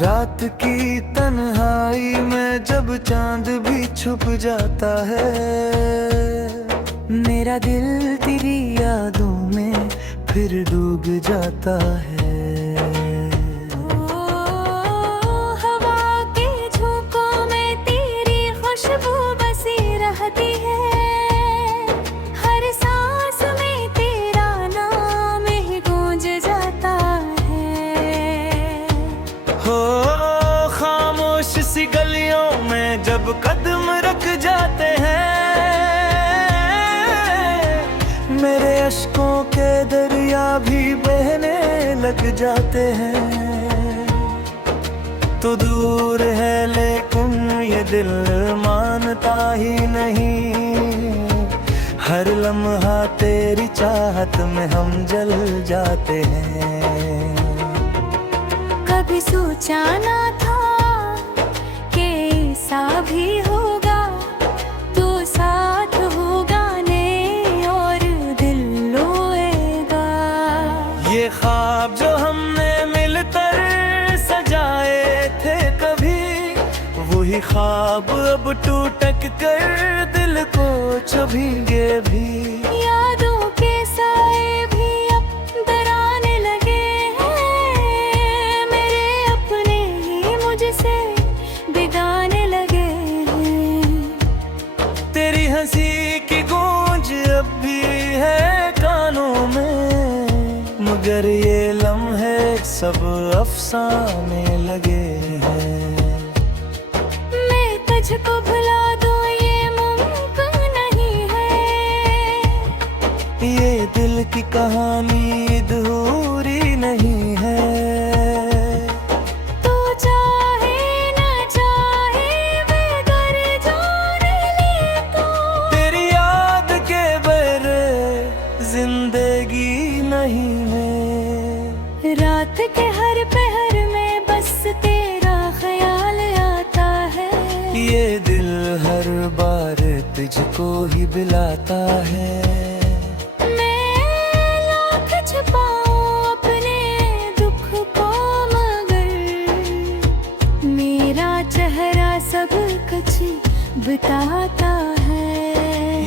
रात की तन्हाई में जब चांद भी छुप जाता है, मेरा दिल तेरी यादों में फिर डूब जाता है। हवा के झोंकों में तेरी खुशबू बसी रहती है, हर सांस में तेरा नाम ही गूंज जाता है। हो खामोश सी गलियों में जब कदम रख जाते हैं, मेरे अश्कों के दरिया भी बहने लग जाते हैं। तो दूर है लेकिन ये दिल मानता ही नहीं, हर लम्हा तेरी चाहत में हम जल जाते हैं। कभी सोचा ना था कि ऐसा भी होगा, तो साथ होगा ने और दिल रोएगा। ये ख्वाब जो हमने मिलकर सजाए थे कभी, वही ख्वाब अब टूटक कर दिल को चुभेंगे भी। यादों के साए भी अब डराने लगे हैं, मेरे अपने ही मुझसे बिगाने लगे हैं। तेरी हंसी की गूंज अब भी है कानों में, मगर ये लम्हे सब अफसाने लगे हैं। मैं तुझको भुला दूं ये मुमकिन नहीं है, ये दिल की कहानी अधूरी नहीं है। तू चाहे न चाहे बेगर जाने ले तो, तेरी याद के बगैर जिंदगी नहीं है। रात के हर पहर में बस तेरा ख्याल आता है। ये दिल हर बार तुझको ही बुलाता है। मैं लाख छुपाऊं अपने दुख को, मगर मेरा चेहरा सब कुछ बताता है।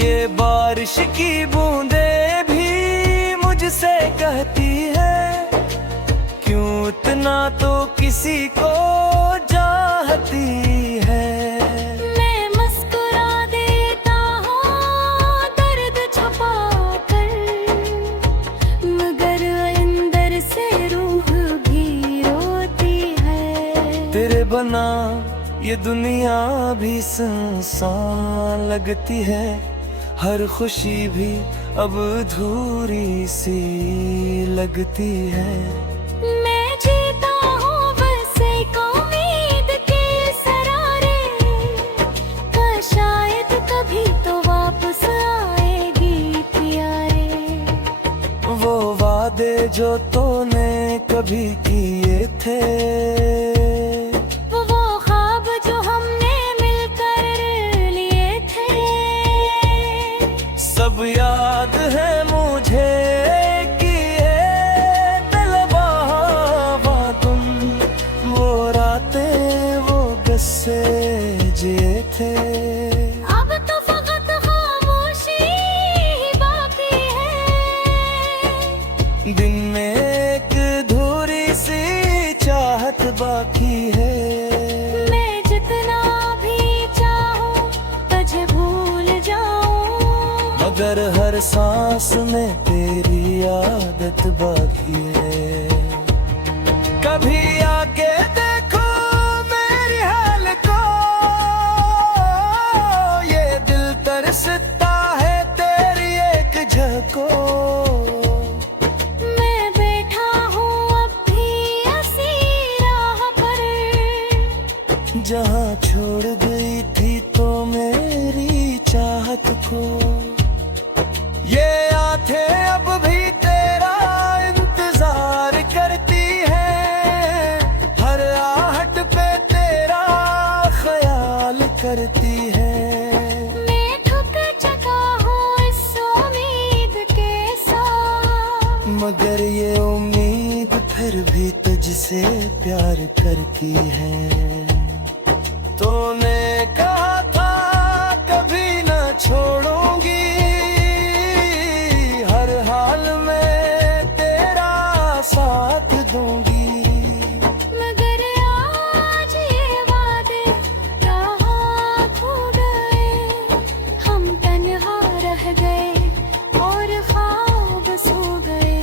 ये बारिश की बूंदें भी मुझसे कहती है, क्यों इतना तो किसी को चाहती है। मैं मुस्कुरा देता हूँ दर्द छुपा कर, मगर अंदर से रूह भी रोती है। तेरे बना ये दुनिया भी सुनसान लगती है, हर खुशी भी अब अधूरी सी लगती है। मैं जीता हूँ बस एक उम्मीद के सरारे का, शायद कभी तो वापस आएगी प्यारे। वो वादे जो तूने कभी किए थे, वो ख्वाब जो हमने मिलकर लिए थे, सब याद है मुझे कि ये तलबा तुम, वो रातें वो किस्से जिए थे। अब तो फकत खामोशी ही बाकी है, दिन में एक अधूरी सी चाहत बाकी है। मैं जितना भी चाहूं तुझे भूल जाऊं, मगर हर सांस में तेरी आदत बाकी है। कभी आके देखो मेरी हाल को, ये दिल तरसता है तेरी एक झको। मैं बैठा हूँ अब भी ऐसी राह पर, जहाँ छोड़ गई थी तो मेरी चाहत को। ये आंखें अब भी तेरा इंतजार करती है, हर आहट पे तेरा ख्याल करती है। मैं ठुक चुका हूँ इस उम्मीद के साथ, मगर ये उम्मीद फिर भी तुझ मुझसे प्यार करती है। तूने कहा था कभी न छोड़ूंगी, हर हाल में तेरा साथ दूंगी। मगर आज ये वादे कहाँ खो गए, हम तन्हा रह गए और ख्वाब सो गए।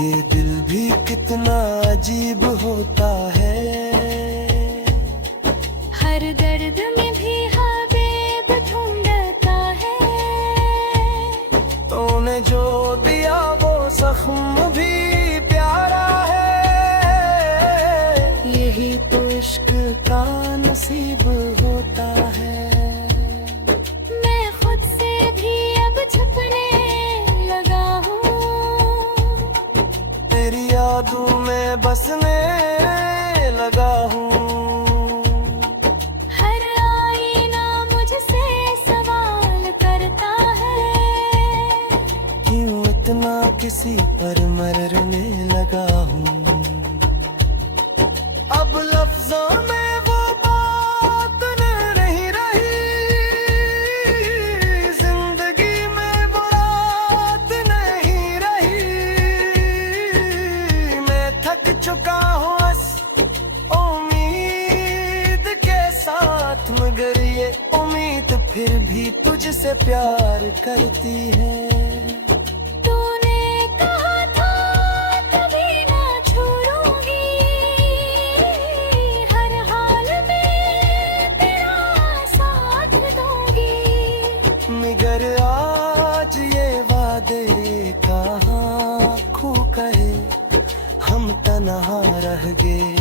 ये दिल भी कितना अजीब होता है, हर दर्द में भी हबीब ढूंढता है। तूने जो दिया वो जख्म भी प्यारा है, यही तो इश्क का नसीब होता है। मैं खुद से भी अब छुपने लगा हूँ, तेरी यादों में बसने लगा हूँ। हर आईना मुझसे सवाल करता है, क्यों इतना किसी पर मरने लगा हूँ। अब लफ्जों में वो बात नहीं रही, जिंदगी में वो रात नहीं रही। मैं थक चुका हूँ बस उम्मीद के साथ, मगर ये उम्मीद फिर भी तुझसे प्यार करती है। तूने कहा था कभी ना छोड़ूंगी, हर हाल में तेरा साथ दूंगी। मगर आज ये वादे कहाँ खो गए, हम तन्हा रह गए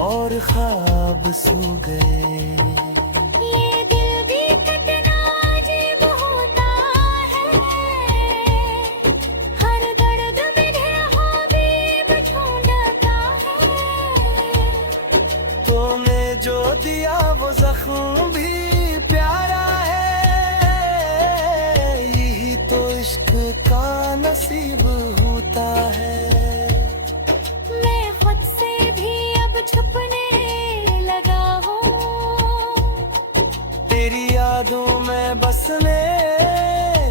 और ख्वाब सो गए। ये दिल भी कितना अजीब होता है, हर दर्द में हबीब ढूंढता है। तूने जो दिया वो जख्म भी प्यारा है, यही तो इश्क का नसीब होता है। मैं खुद से भी अब छुपने लगा हूँ, तेरी यादों में बसने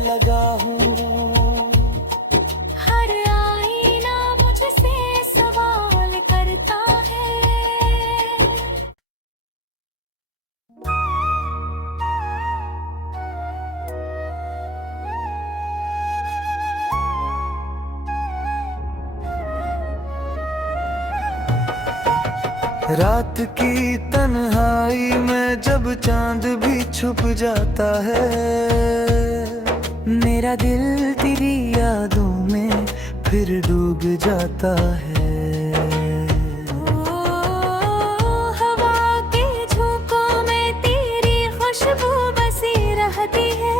लगा हूँ। हर आईना मुझसे सवाल करता है। रात की तन्हाई में जब चांद भी छुप जाता है, मेरा दिल तेरी यादों में फिर डूब जाता है। ओ, हवा के झोंकों में तेरी खुशबू बसी रहती है,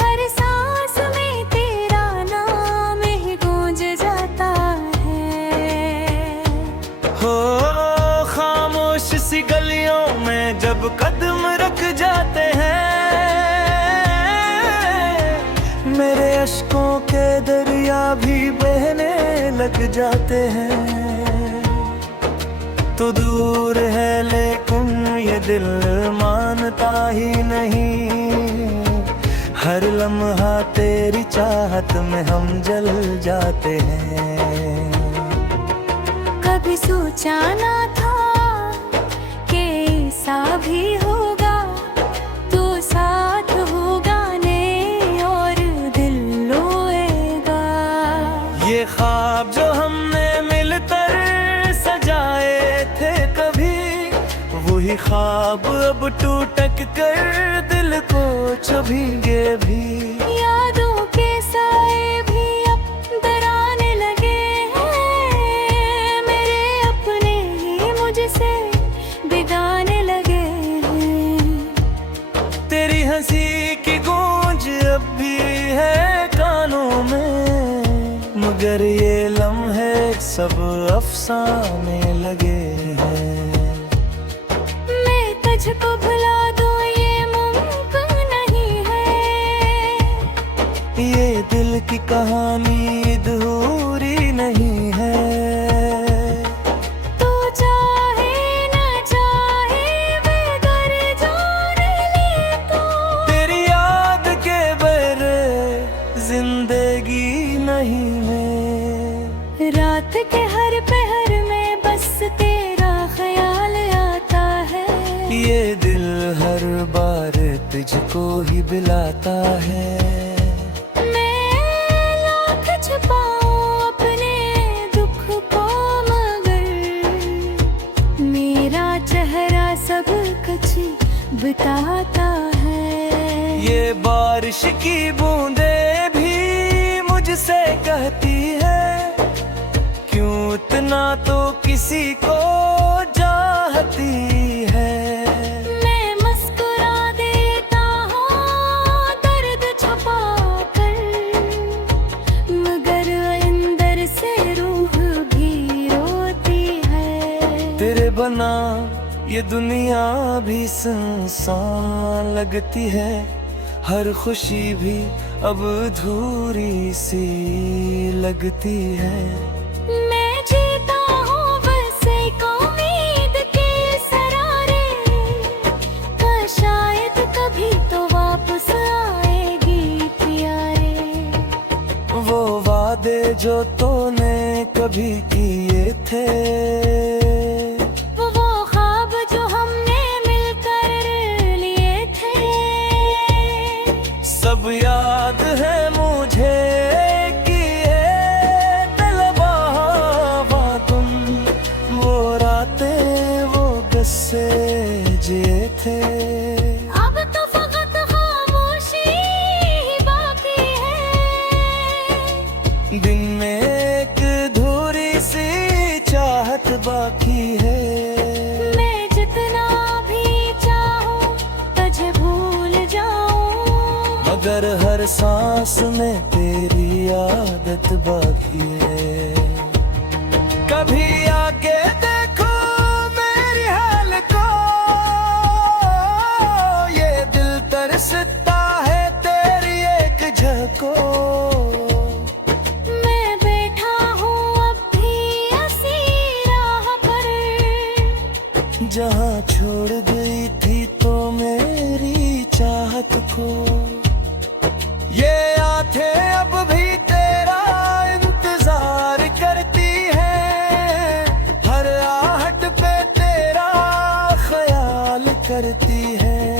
हर सांस में तेरा नाम ही गूंज जाता है। हो खामोश सी गलियों में जब कदम रख जाते हैं, मेरे अश्कों के दरिया भी बहने लग जाते हैं। तो दूर है लेकिन ये दिल मानता ही नहीं, हर लम्हा तेरी चाहत में हम जल जाते हैं। कभी सोचा ना था कि ऐसा भी होगा, तू साथ होगा ने और दिल रोएगा। ये ख्वाब जो हमने मिलकर सजाए थे कभी, वही ख्वाब अब टूटक कर दिल को चुभेंगे भी। यादों के साए भी अब डराने लगे हैं, मेरे अपने ही मुझसे बिगाने लगे हैं। तेरी हंसी की गूंज अब भी है कानों में, मगर ये लम्हे सब अफसाने लगे हैं। मैं तुझको भुला दूं ये मुमकिन नहीं है, ये दिल की कहानी अधूरी नहीं है। ये दिल हर बार तुझको ही बुलाता है। मैं लाख छुपाऊं अपने दुख को, मगर मेरा चेहरा सब कुछ बताता है। ये बारिश की बूंदें भी मुझसे कहती है, क्यों इतना तो किसी को चाहती है। मैं मुस्कुरा देता हूँ दर्द छुपा कर, मगर अंदर से रूह भी रोती है। तेरे बना ये दुनिया भी सुनसान लगती है, हर खुशी भी अब अधूरी सी लगती है। मैं जीता हूँ बस एक उम्मीद के सरारे का, शायद कभी तो वापस आएगी प्यारे। वो वादे जो तूने कभी किए थे, वो ख्वाब जो हमने मिलकर लिए थे, सब याद है मुझे कि ये तलबा तुम, वो रातें वो किस्से जिए थे। अब तो फकत खामोशी ही बाकी है, दिन में एक धूरी सी चाहत बाकी है। मैं जितना भी चाहूं तुझे भूल जाऊं, मगर हर सांस में तेरी आदत बाकी है। कभी आके देखो मेरी हाल को, ये दिल तरसता है तेरी एक झको। मैं बैठा हूँ अब भी ऐसी राह पर, जहाँ छोड़ गई थी तो मेरी चाहत को। ये आंखें अब भी तेरा इंतजार करती हैं, हर आहट पे तेरा ख्याल करती हैं।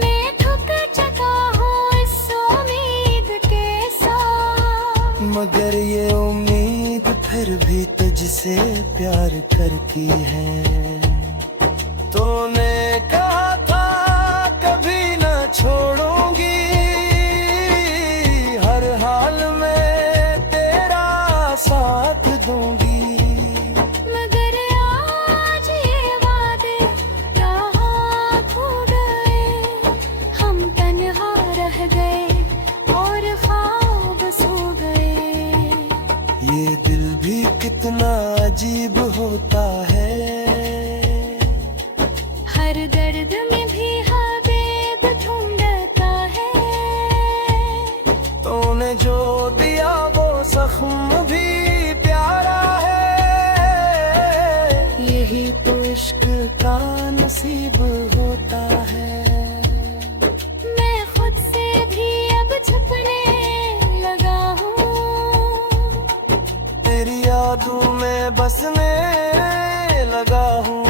मैं थक चुका हूँ इस उम्मीद के साथ, मगर ये उम्मीद फिर भी तुझसे प्यार करती है। तूने कहा था कभी न छोड़ूंगी, हर हाल में तेरा साथ दूंगी। मगर आज ये वादे कहाँ खो गए, हम तन्हा रह गए और ख्वाब सो गए। ये दिल भी कितना अजीब होता है, हर दर्द में भी हबीब ढूंढता है। तूने जो दिया वो जख्म भी प्यारा है, यही तो इश्क का नसीब होता है। मैं खुद से भी अब छुपने लगा हूँ, तेरी यादों में बसने लगा हूँ।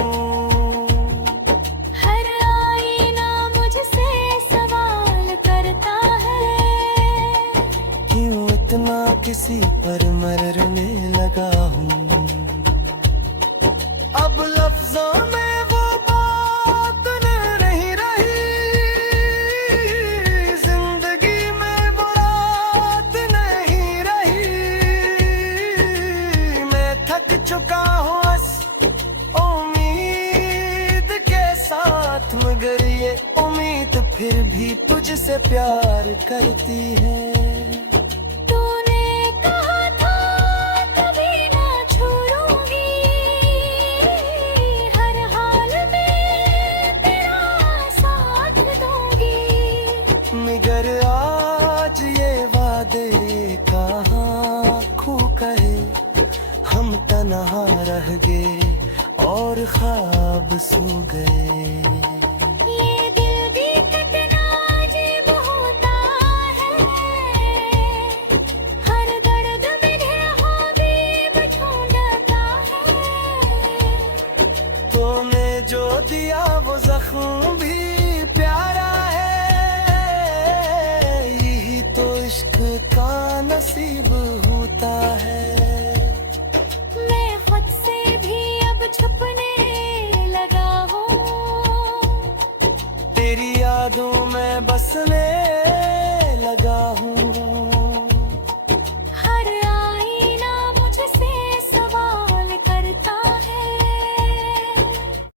हर आईना मुझसे सवाल करता है, क्यों इतना किसी पर मरने लगा हूँ। अब लफ्जों में वो बात नहीं रही, जिंदगी में वो रात नहीं रही। मैं थक चुका हूँ बस उम्मीद के साथ, मगर ये उम्मीद फिर भी तुझसे प्यार करती है। तूने कहा था कभी ना छोड़ूंगी, हर हाल में तेरा साथ दूंगी। मगर आज ये वादे कहाँ खो गए, हम तन्हा रह गए और ख्वाब सो गए। ये दिल भी कितना अजीब होता है, हर दर्द में हबीब ढूंढता है। तूने जो दिया वो जख्म भी प्यारा है, यही तो इश्क का नसीब होता है। मैं खुद से भी अब छुपने लगा हूँ, तेरी यादों में बसने